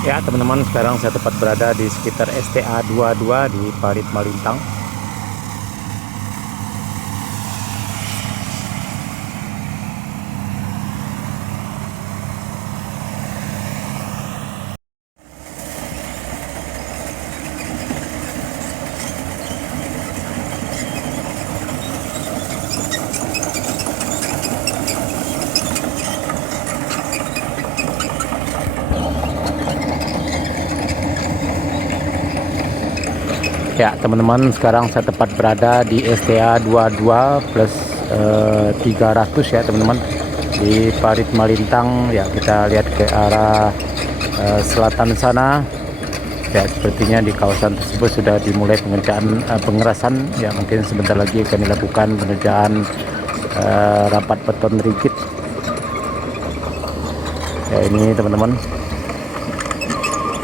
Ya teman-teman, sekarang saya tepat berada di sekitar STA 22 di Parit Malintang. Ya teman-teman, sekarang saya tepat berada di STA 22 plus 300 ya teman-teman, di Parit Malintang. Ya, kita lihat ke arah selatan sana. Ya, sepertinya di kawasan tersebut sudah dimulai pengerjaan pengerasan. Ya, mungkin sebentar lagi akan dilakukan pengerjaan rapat beton rigid. Ya, ini teman-teman,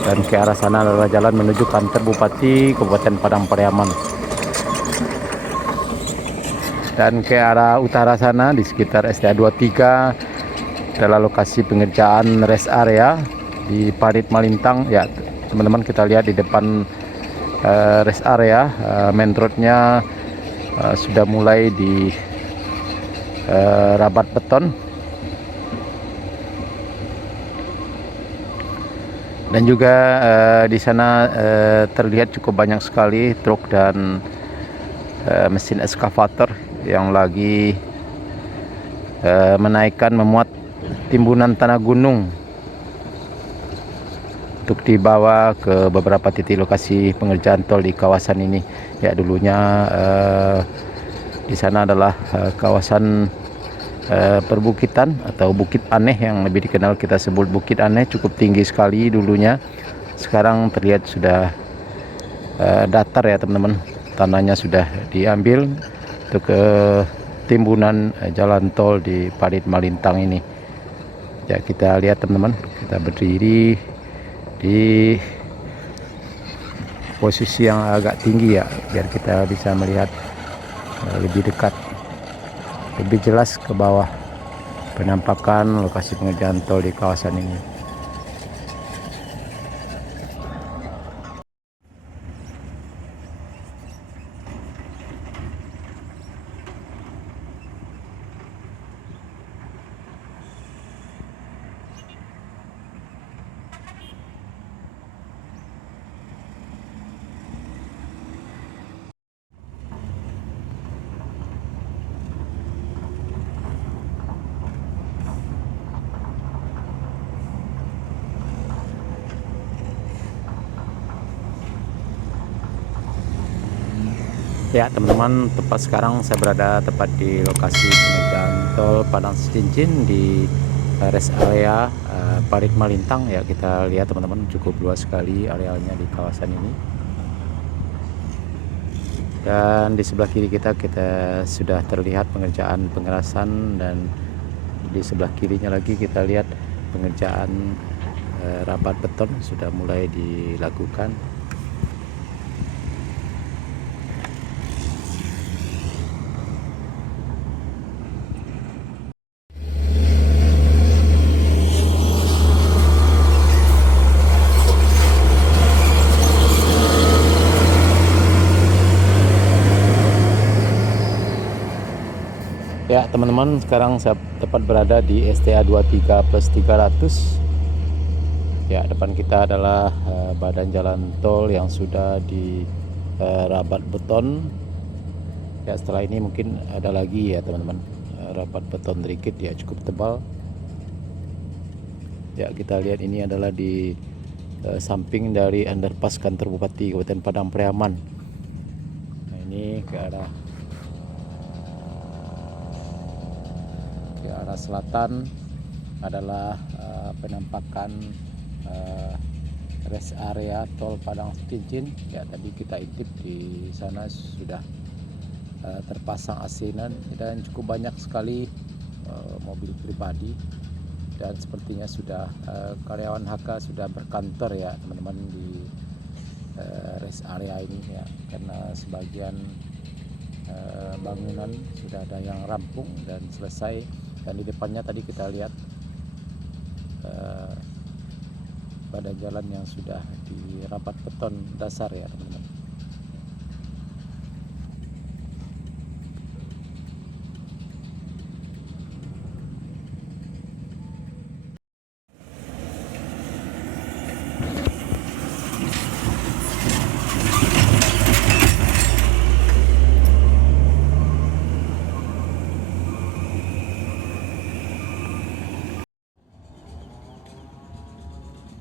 dan ke arah sana adalah jalan menuju kantor Bupati Kabupaten Padang Pariaman. Dan ke arah utara sana di sekitar STA 23 adalah lokasi pengerjaan rest area di Parit Malintang. Ya teman-teman, kita lihat di depan rest area, main roadnya sudah mulai di rabat beton. Dan juga di sana terlihat cukup banyak sekali truk dan mesin ekskavator yang lagi menaikkan, memuat timbunan tanah gunung untuk dibawa ke beberapa titik lokasi pengerjaan tol di kawasan ini. Ya, dulunya di sana adalah kawasan perbukitan atau Bukit Aneh, yang lebih dikenal kita sebut Bukit Aneh, cukup tinggi sekali dulunya. Sekarang terlihat sudah datar ya teman-teman, tanahnya sudah diambil untuk timbunan jalan tol di Parit Malintang ini. Ya, kita lihat teman-teman, kita berdiri di posisi yang agak tinggi ya, biar kita bisa melihat lebih dekat, lebih jelas ke bawah penampakan lokasi pengerjaan tol di kawasan ini. Ya teman-teman, tepat sekarang saya berada tepat di lokasi pengerjaan tol Padang Cincin di rest area Parit Malintang. Ya, kita lihat teman-teman, cukup luas sekali arealnya di kawasan ini. Dan di sebelah kiri kita sudah terlihat pengerjaan pengerasan, dan di sebelah kirinya lagi kita lihat pengerjaan rabat beton sudah mulai dilakukan. Ya teman-teman, sekarang saya tepat berada di STA 23 plus 300. Ya, depan kita adalah badan jalan tol yang sudah di rabat beton. Ya, setelah ini mungkin ada lagi ya teman-teman, rabat beton rigid ya, cukup tebal. Ya, kita lihat ini adalah di samping dari underpass kantor Bupati Kabupaten Padang Pariaman. Nah, ini ke arah selatan adalah penampakan rest area tol Padang Cincin. Ya, tadi kita intip di sana sudah terpasang asinan dan cukup banyak sekali mobil pribadi, dan sepertinya sudah karyawan HK sudah berkantor ya teman-teman di rest area ini ya, karena sebagian bangunan sudah ada yang rampung dan selesai. Dan di depannya tadi kita lihat daripada jalan yang sudah dirapat beton dasar ya teman-teman.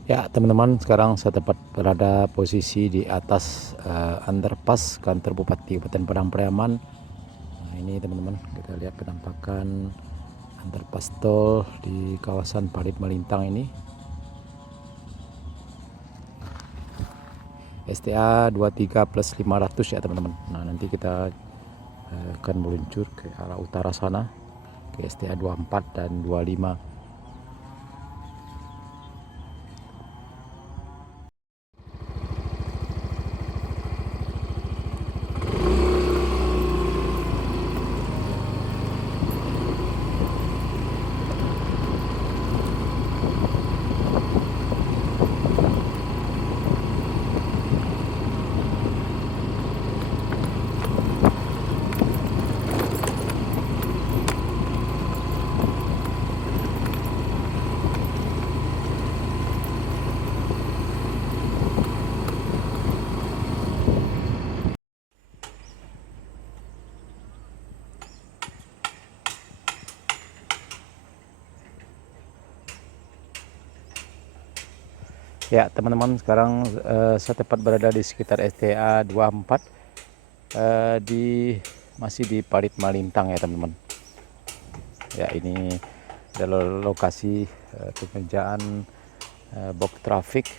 Ya teman-teman, sekarang saya tepat berada posisi di atas underpass kantor Bupati Kabupaten Padang Pariaman. Nah, ini teman-teman, kita lihat penampakan underpass tol di kawasan Parit Malintang ini. STA 23 plus 500 ya teman-teman. Nah nanti kita akan meluncur ke arah utara sana ke STA 24 dan 25. Ya teman-teman, sekarang saya tepat berada di sekitar STA 24 masih di Parit Malintang ya teman-teman. Ya ini adalah lokasi pengerjaan box traffic.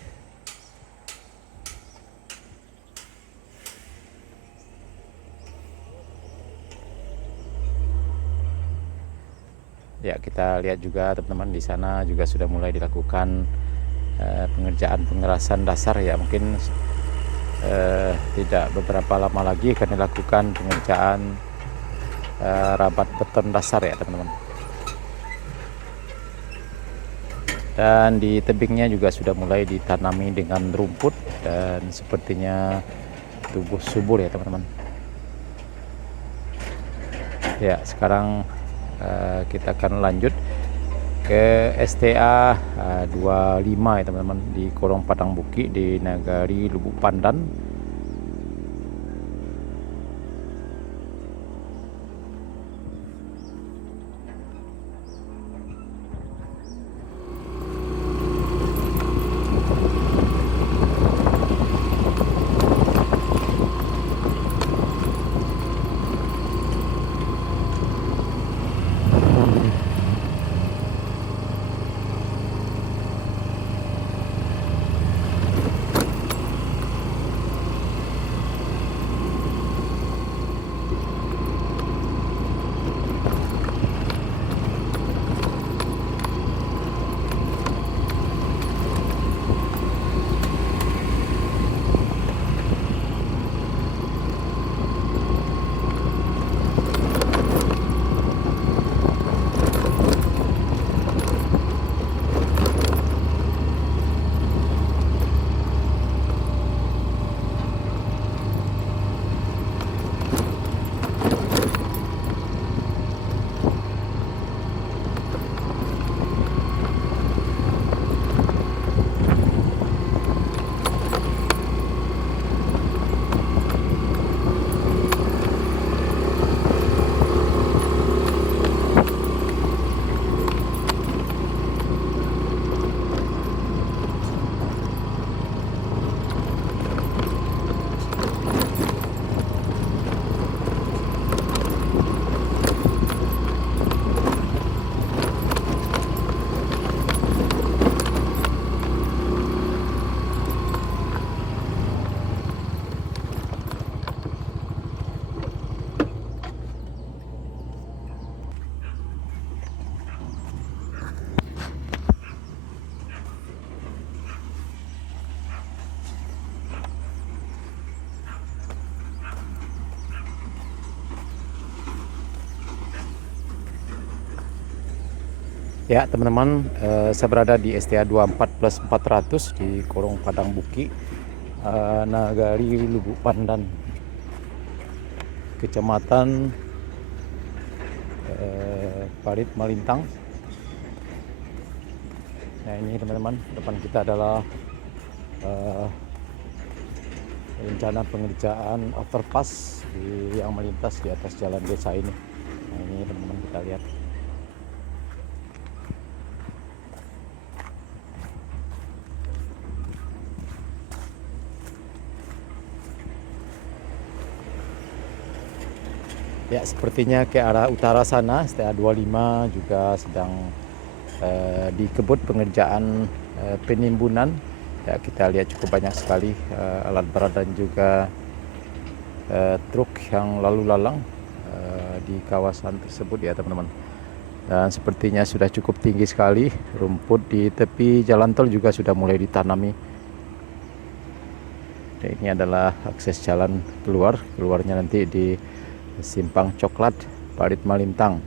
Ya kita lihat juga teman-teman, di sana juga sudah mulai dilakukan pengerjaan pengerasan dasar ya, mungkin tidak beberapa lama lagi akan dilakukan pengerjaan rabat beton dasar ya teman-teman. Dan di tebingnya juga sudah mulai ditanami dengan rumput dan sepertinya tumbuh subur ya teman-teman. Ya sekarang kita akan lanjut ke STA 25 ya teman-teman, di Kolong Padang Bukit di Nagari Lubuk Pandan. Ya teman-teman, saya berada di STA 24+400 di Korong Padang Buki, Nagari Lubuk Pandan, Kecamatan Parit Malintang. Nah ini teman-teman, depan kita adalah rencana pengerjaan overpass yang melintas di atas jalan desa ini. Nah ini teman-teman kita lihat. Ya, sepertinya ke arah utara sana, STA 25 juga sedang dikebut pengerjaan penimbunan. Ya, kita lihat cukup banyak sekali alat berat dan juga truk yang lalu lalang di kawasan tersebut ya teman-teman. Dan sepertinya sudah cukup tinggi sekali, rumput di tepi jalan tol juga sudah mulai ditanami. Dan ini adalah akses jalan keluarnya nanti di Simpang Coklat, Parit Malintang.